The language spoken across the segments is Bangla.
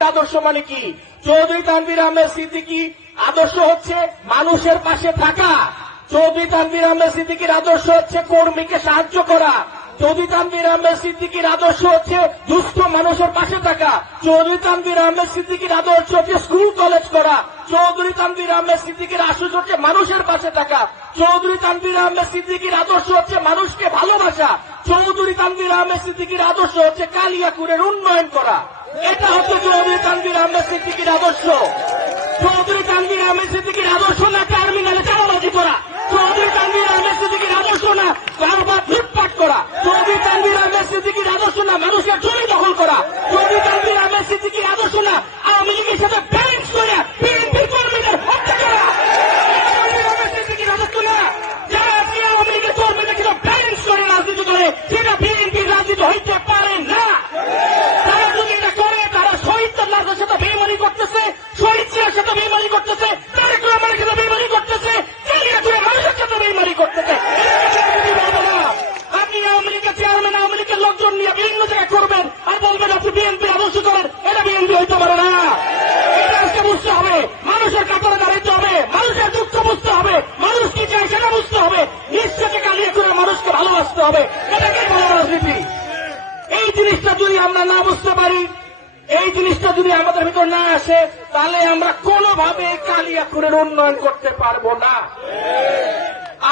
আদর্শ মানে কি? চৌধুরী তানভীর আহমেদ সিদ্দিকী আদর্শ হচ্ছে মানুষের পাশে থাকা। চৌধুরী তানভীর আহমেদ সিদ্দিকীর আদর্শ হচ্ছে কর্মীকে সাহায্য করা। চৌধুরী তানভীর আহমেদ সিদ্দিকীর আদর্শ হচ্ছে দুস্থ মানুষের পাশে থাকা। চৌধুরী তানভীর আহমেদ সিদ্দিকীর আদর্শ হচ্ছে স্কুল কলেজ করা। চৌধুরী তানভীর আহমেদ সিদ্দিকীর আদর্শ হচ্ছে মানুষের পাশে থাকা। চৌধুরী তানভীর আহমেদ সিদ্দিকীর আদর্শ হচ্ছে মানুষকে ভালোবাসা। চৌধুরী তানভীর আহমেদ সিদ্দিকীর আদর্শ হচ্ছে কালিয়াকুরের উন্নয়ন করা। এটা হচ্ছে চৌধুরী তানভীর আহমেদ সিদ্দিকীর আদর্শ। চৌধুরী তানভীর আহমেদ সিদ্দিকীর আদর্শ না টার্মিনালে চাঁদাবাজি করা। চৌধুরী তানভীর আহমেদ সিদ্দিকীর আদর্শ না বারবার লুটপাট করা। চৌধুরী তানভীর আহমেদ সিদ্দিকীর আদর্শ না মানুষের জমি দখল করা। চৌধুরী তানভীর আহমেদ সিদ্দিকীর আদর্শ না আওয়ামী লীগের সাথে ব্যালেন্স করে বিএনপি কর্মীদের হত্যা করা। তানভীর আহমেদ সিদ্দিকীর আদর্শ না যারা আজকে আওয়ামী লীগের কর্মীদের কিন্তু ব্যালেন্স করে রাজনীতি করে, সেটা বিএনপির রাজনীতি হইতে পারে না। তারা যদি এটা করে, তারা শহীদদের লাশের সাথে বেইমানি করতেছে, শহীদের সাথে বেইমানি করতেছে, তারেক রহমানের সাথে বেইমানি করতেছে, কালিয়াকুরের মানুষের সাথে বেইমানি করতেছে। আপনি আওয়ামী লীগের চেয়ারম্যান, আওয়ামী লীগের লোকজন নিয়ে বিভিন্ন জায়গায় করবেন আর বলবেন আপনি বিএনপি আদর্শ করেন, এটা বিএনপি হইতে পারে না। এটা আজকে বুঝতে হবে, মানুষের কাতারে দাঁড়াইতে হবে, মানুষের দুঃখ বুঝতে হবে, মানুষ কি চায় সেটা বুঝতে হবে, নিশ্চয়ই কালিয়াকুরের মানুষকে ভালোবাসতে হবে। এটাকে বলা রাজনীতি। এই জিনিসটা যদি আমরা না বুঝতে পারি, এই জিনিসটা যদি আমাদের ভিতর না আসে, তাহলে আমরা কোনোভাবে কালিয়াকুরের উন্নয়ন করতে পারবো না।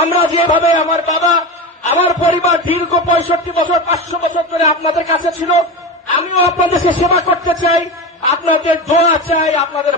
আমরা যেভাবে আমার বাবা, আমার পরিবার দীর্ঘ 65 বছর 500 বছর ধরে আপনাদের কাছে ছিল, আমিও আপনাদের সেবা করতে চাই, আপনাদের দোয়া চাই, আপনাদের